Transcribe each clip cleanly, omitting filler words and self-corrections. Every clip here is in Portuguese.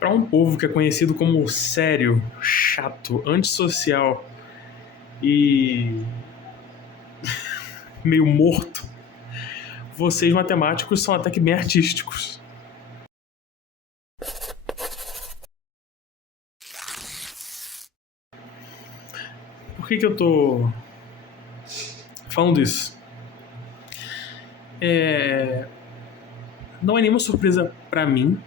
Para um povo que é conhecido como sério, chato, antissocial e meio morto, vocês matemáticos são até que bem artísticos. Por que eu tô falando isso? Não é nenhuma surpresa para mim,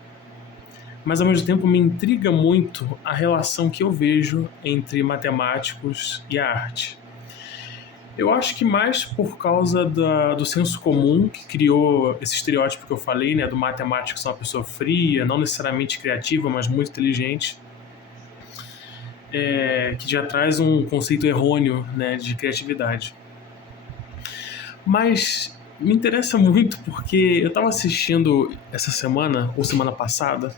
mas ao mesmo tempo me intriga muito a relação que eu vejo entre matemáticos e a arte. Eu acho que mais por causa do senso comum que criou esse estereótipo que eu falei, né, do matemático ser uma pessoa fria, não necessariamente criativa, mas muito inteligente, que já traz um conceito errôneo, né, de criatividade. Mas me interessa muito porque eu estava assistindo essa semana, ou semana passada,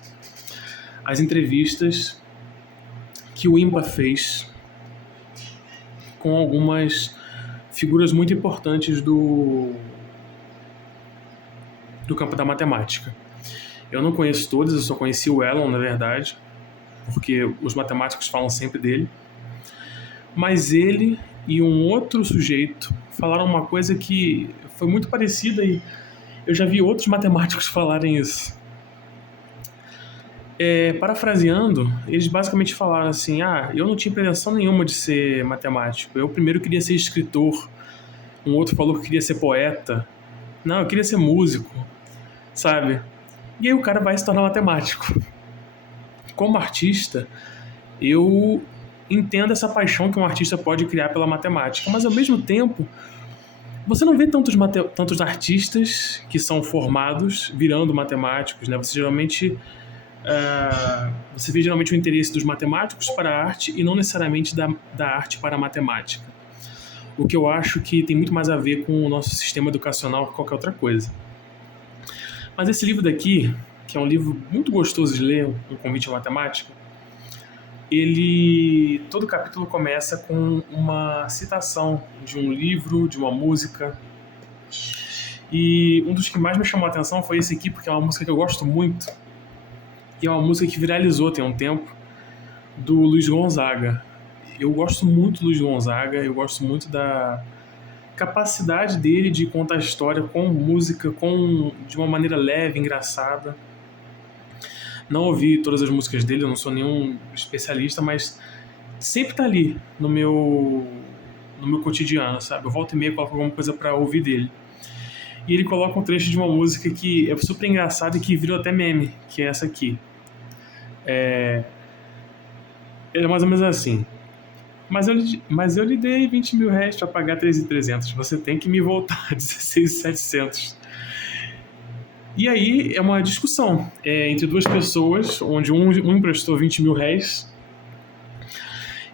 as entrevistas que o IMPA fez com algumas figuras muito importantes do campo da matemática. Eu não conheço todas, eu só conheci o Elon, na verdade, porque os matemáticos falam sempre dele. Mas ele e um outro sujeito falaram uma coisa que foi muito parecida e eu já vi outros matemáticos falarem isso. Parafraseando, eles basicamente falaram assim: eu não tinha pretensão nenhuma de ser matemático. Eu primeiro queria ser escritor. Um outro falou que queria ser poeta. Não, eu queria ser músico, sabe? E aí o cara vai se tornar matemático. Como artista, eu entendo essa paixão que um artista pode criar pela matemática, mas ao mesmo tempo, você não vê tantos artistas que são formados virando matemáticos, né? Você vê geralmente o interesse dos matemáticos para a arte e não necessariamente da arte para a matemática. O que eu acho que tem muito mais a ver com o nosso sistema educacional que qualquer outra coisa. Mas esse livro daqui, que é um livro muito gostoso de ler, Um Convite à Matemática, todo capítulo começa com uma citação de um livro, de uma música. E um dos que mais me chamou a atenção foi esse aqui, porque é uma música que eu gosto muito. E é uma música que viralizou tem um tempo, do Luiz Gonzaga. Eu gosto muito do Luiz Gonzaga, eu gosto muito da capacidade dele de contar a história com música, de uma maneira leve, engraçada. Não ouvi todas as músicas dele, eu não sou nenhum especialista, mas sempre tá ali no meu cotidiano, sabe? Eu volto e meia coloco alguma coisa pra ouvir dele. E ele coloca um trecho de uma música que é super engraçada e que virou até meme, que é essa aqui. É mais ou menos assim: mas eu lhe dei 20 mil reais pra pagar 3.300. Você tem que me voltar 16.700. E aí é uma discussão entre duas pessoas, onde um emprestou 20 mil reais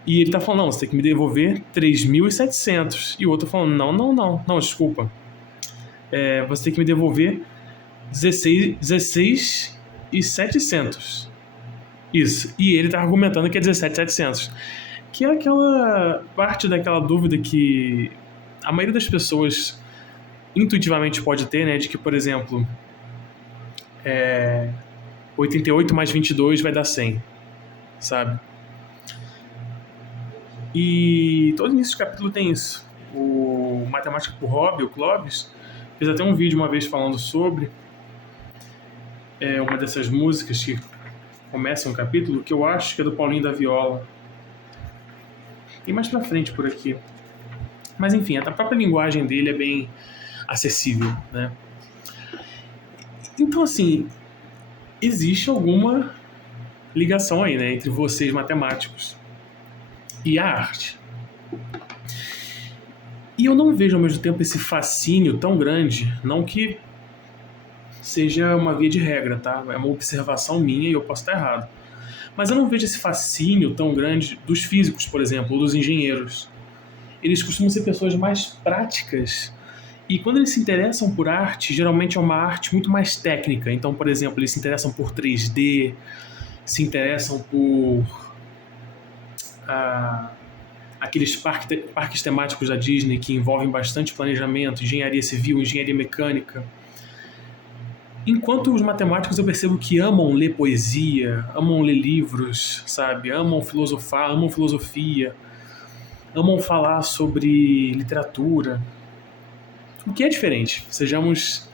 e ele tá falando: não, você tem que me devolver 3.700. E o outro falando: não, desculpa. Você tem que me devolver 16.700. Isso. E ele tá argumentando que é 17.700. Que é aquela parte daquela dúvida que a maioria das pessoas intuitivamente pode ter, né? De que, por exemplo, 88 mais 22 vai dar 100, sabe? E todo início de capítulo tem isso. O Matemática por Hobby, o Clóvis, fez até um vídeo uma vez falando sobre uma dessas músicas que começam um capítulo, que eu acho que é do Paulinho da Viola. Tem mais pra frente por aqui. Mas enfim, a própria linguagem dele é bem acessível, né? Então, assim, existe alguma ligação aí, né, entre vocês matemáticos e a arte. E eu não vejo ao mesmo tempo esse fascínio tão grande, não que seja uma via de regra, tá? É uma observação minha e eu posso estar errado. Mas eu não vejo esse fascínio tão grande dos físicos, por exemplo, ou dos engenheiros. Eles costumam ser pessoas mais práticas e quando eles se interessam por arte, geralmente é uma arte muito mais técnica. Então, por exemplo, eles se interessam por 3D, se interessam por aqueles parques temáticos da Disney que envolvem bastante planejamento, engenharia civil, engenharia mecânica. Enquanto os matemáticos eu percebo que amam ler poesia, amam ler livros, sabe? Amam filosofar, amam filosofia, amam falar sobre literatura. O que é diferente, sejamos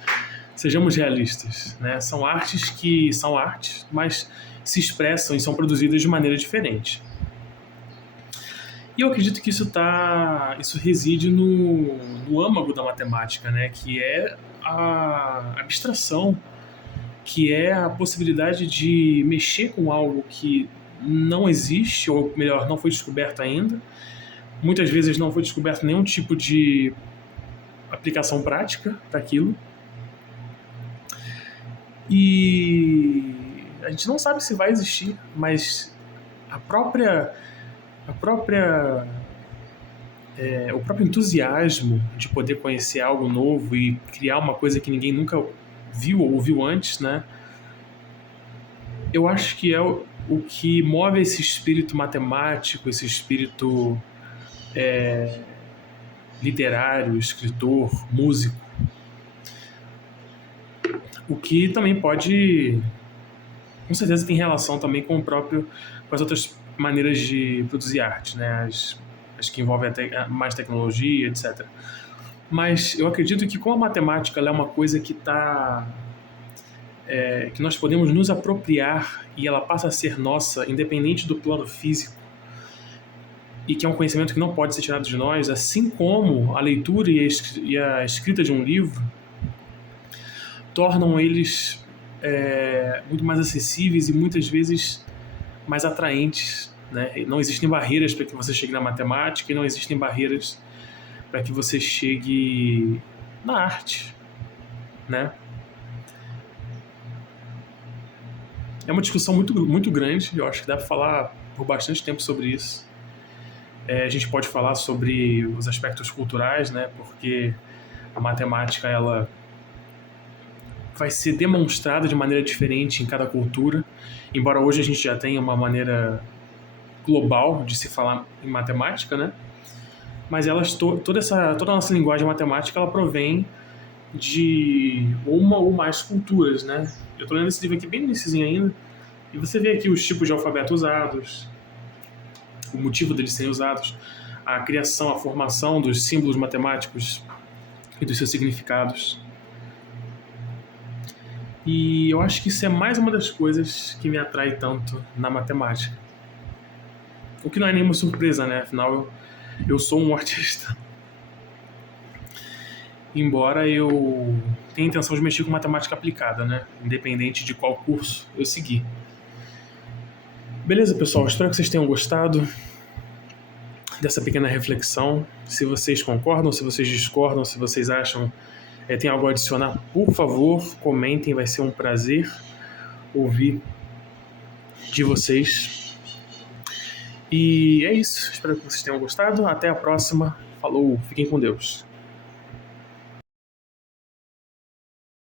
realistas, né? São artes que são artes, mas se expressam e são produzidas de maneira diferente. E eu acredito que isso reside no âmago da matemática, né? Que é a abstração, que é a possibilidade de mexer com algo que não existe, ou melhor, não foi descoberto ainda. Muitas vezes não foi descoberto nenhum tipo de aplicação prática para aquilo. E a gente não sabe se vai existir, mas a própria o próprio entusiasmo de poder conhecer algo novo e criar uma coisa que ninguém nunca viu ou viu antes, né? Eu acho que é o que move esse espírito matemático, esse espírito literário, escritor, músico. O que também pode, com certeza, tem relação também com com as outras maneiras de produzir arte, né? As que envolvem mais tecnologia, etc. Mas eu acredito que como a matemática ela é uma coisa que nós podemos nos apropriar e ela passa a ser nossa, independente do plano físico, e que é um conhecimento que não pode ser tirado de nós, assim como a leitura e a escrita de um livro tornam eles muito mais acessíveis e muitas vezes mais atraentes, né? Não existem barreiras para que você chegue na matemática e não existem barreiras para que você chegue na arte, né? É uma discussão muito grande, eu acho que dá para falar por bastante tempo sobre isso. A gente pode falar sobre os aspectos culturais, né? Porque a matemática ela vai ser demonstrada de maneira diferente em cada cultura, embora hoje a gente já tenha uma maneira global de se falar em matemática, né? Mas toda a nossa linguagem matemática ela provém de uma ou mais culturas, né? Eu estou lendo esse livro aqui bem no iniciozinho ainda, e você vê aqui os tipos de alfabeto usados, o motivo deles serem usados, a criação, a formação dos símbolos matemáticos e dos seus significados. E eu acho que isso é mais uma das coisas que me atrai tanto na matemática. O que não é nenhuma surpresa, né? Afinal, eu sou um artista. Embora eu tenha a intenção de mexer com matemática aplicada, né? Independente de qual curso eu seguir. Beleza, pessoal? Espero que vocês tenham gostado dessa pequena reflexão. Se vocês concordam, se vocês discordam, se vocês acham tem algo a adicionar, por favor, comentem, vai ser um prazer ouvir de vocês. E é isso, espero que vocês tenham gostado. Até a próxima. Falou, fiquem com Deus.